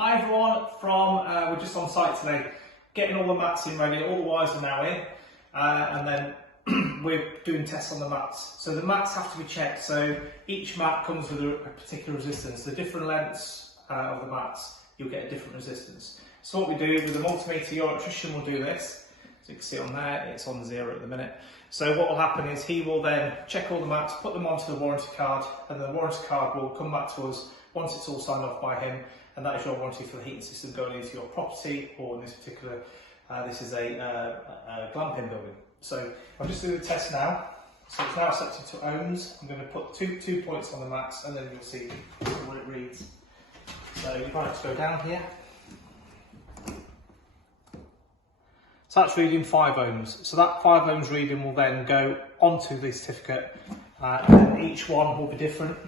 Hi everyone, we're just on site today, getting all the mats in ready, all the wires are now in, and then we're doing tests on the mats. So the mats have to be checked, so each mat comes with a particular resistance. The different lengths of the mats, you'll get a different resistance. So what we do with the multimeter, your electrician will do this. So you can see on there, it's on 0 at the minute. So what will happen is he will then check all the mats, put them onto the warranty card, and the warranty card will come back to us once it's all signed off by him, and that is your warranty for the heating system going into your property, or in this particular, this is a glamping building. So I'm just doing the test now. So it's now set to ohms. I'm going to put two points on the mats, and then you'll see what it reads. So you might have to go down here. So that's reading 5 ohms. So that 5 ohms reading will then go onto the certificate, and each one will be different.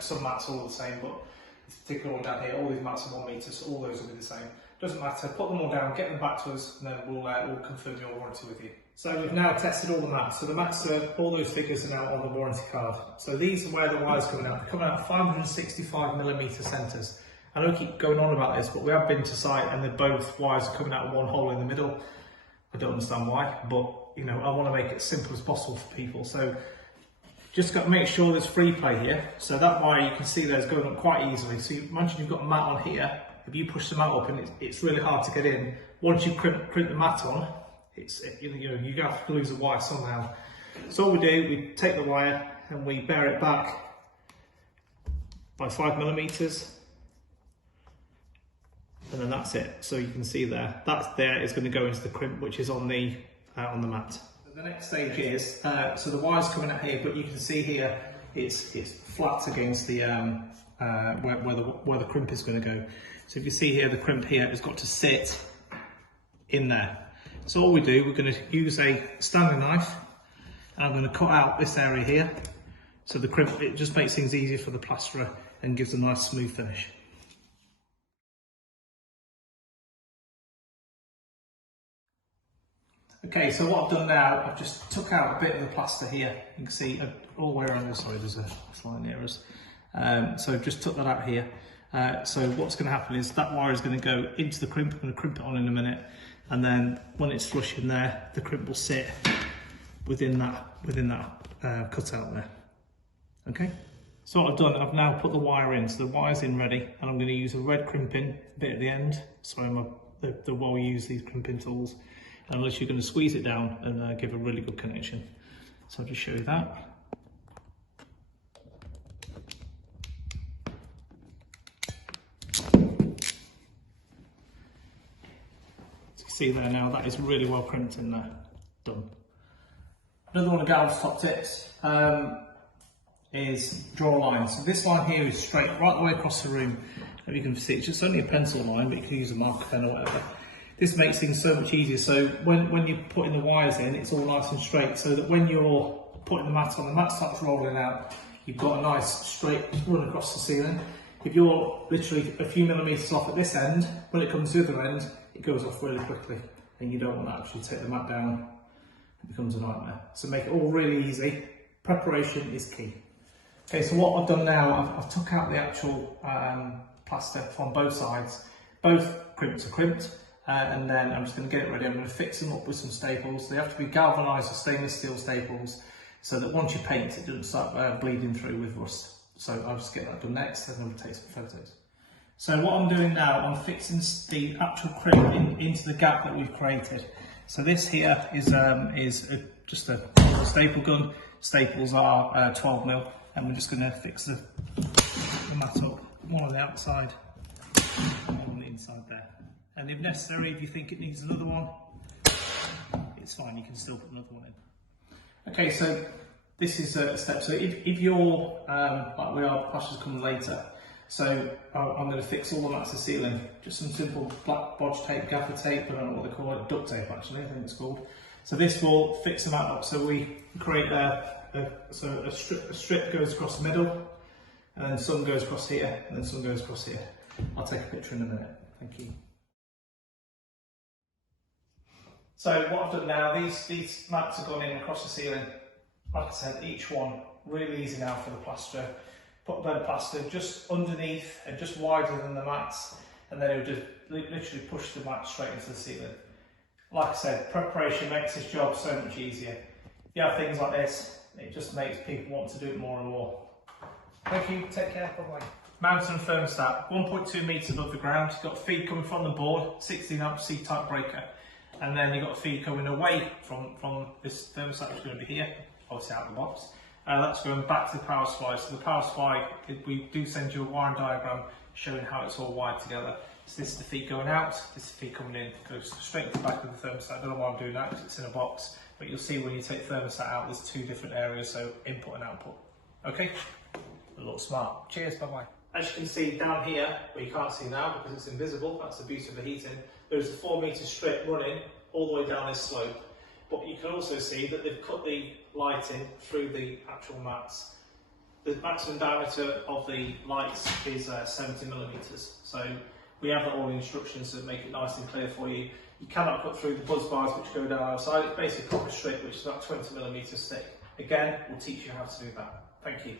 Some mats are all the same, but this particular one down here, all these mats are 1 metre, so all those will be the same. Doesn't matter, put them all down, get them back to us, and then we'll confirm your warranty with you. So we've now tested all the mats. So the mats are, all those figures are now on the warranty card. So these are where the wire's coming out. They're coming out 565mm centres. I know I keep going on about this, but we have been to site and they're both wires are coming out of one hole in the middle. I don't understand why, but you know, I want to make it as simple as possible for people. So just got to make sure there's free play here. So that wire you can see there's going up quite easily. So you imagine you've got a mat on here. If you push the mat up and it's really hard to get in, once you crimp the mat on, you have to lose the wire somehow. So what we do, we take the wire and we bear it back by 5mm. And then that's it. So you can see there, is going to go into the crimp, which is on the mat. So the next stage is, so the wire's coming out here, but you can see here, it's flat against the, where the crimp is going to go. So if you see here, the crimp here has got to sit in there. So all we do, we're going to use a Stanley knife, and I'm going to cut out this area here. So the crimp, it just makes things easier for the plasterer and gives a nice smooth finish. Okay, so what I've done now, I've just took out a bit of the plaster here. You can see all the way around this side, there's a slight near us. So I've just took that out here. So what's going to happen is that wire is going to go into the crimp. I'm going to crimp it on in a minute, and then when it's flush in there, the crimp will sit within that cutout there. Okay. So what I've done, I've now put the wire in. So the wire's in ready, and I'm going to use a red crimping bit at the end. Sorry, the well use these crimping tools. Unless you're going to squeeze it down and give a really good connection. So I'll just show you that. So you see there now, that is really well crimped in there. Done. Another one of Gal's top tips is draw a line. So this line here is straight right the way across the room. If you can see, it's just only a pencil line, but you can use a marker pen or whatever. This makes things so much easier. So when you're putting the wires in, it's all nice and straight, so that when you're putting the mat on, the mat starts rolling out, you've got a nice straight run across the ceiling. If you're literally a few millimetres off at this end, when it comes to the other end, it goes off really quickly, and you don't want to actually take the mat down. It becomes a nightmare. So make it all really easy. Preparation is key. Okay, so what I've done now, I've took out the actual plaster from both sides. Both crimps are crimped. And then I'm just going to get it ready. I'm going to fix them up with some staples. They have to be galvanised or stainless steel staples, so that once you paint, it doesn't start bleeding through with rust. So I'll just get that done next, and then we'll take some photos. So what I'm doing now, I'm fixing the actual crimp into the gap that we've created. So this here is just a staple gun. Staples are 12mm, and we're just going to fix the mat up, one on the outside, and one on the inside there. And if necessary, if you think it needs another one, it's fine, you can still put another one in. Okay, so this is a step. So if you're, like we are, plaster's coming later, so I'm going to fix all the mats to the ceiling. Just some simple black bodge tape, gaffer tape, I don't know what they call it, duct tape actually, I think it's called. So this will fix the mat up. So we create a strip goes across the middle, and then some goes across here, and then some goes across here. I'll take a picture in a minute, thank you. So what I've done now, these mats have gone in across the ceiling. Like I said, each one really easy now for the plasterer. Put a bed of plaster just underneath and just wider than the mats, and then it will just literally push the mat straight into the ceiling. Like I said, preparation makes this job so much easier. If you have things like this, it just makes people want to do it more and more. Thank you, take care, bye bye. Mountain thermostat, 1.2 metres above the ground. You've got a feed coming from the board, 16 amp C-type breaker. And then you've got a feed coming away from this thermostat, which is going to be here, obviously out of the box. That's going back to the power supply. So the power supply, we do send you a wiring diagram showing how it's all wired together. So this is the feed going out, this is the feed coming in. It goes straight to the back of the thermostat. I don't know why I'm doing that because it's in a box, but you'll see when you take the thermostat out, there's two different areas, so input and output. Okay? A little smart. Cheers, bye bye. As you can see down here, where you can't see now because it's invisible, that's the beauty of the heating, there's a 4 metre strip running all the way down this slope. But you can also see that they've cut the lighting through the actual mats. The maximum diameter of the lights is 70 millimetres. So we have that all in the instructions to make it nice and clear for you. You cannot cut through the buzz bars which go down outside. It's basically a copper strip which is about 20 millimetres thick. Again, we'll teach you how to do that. Thank you.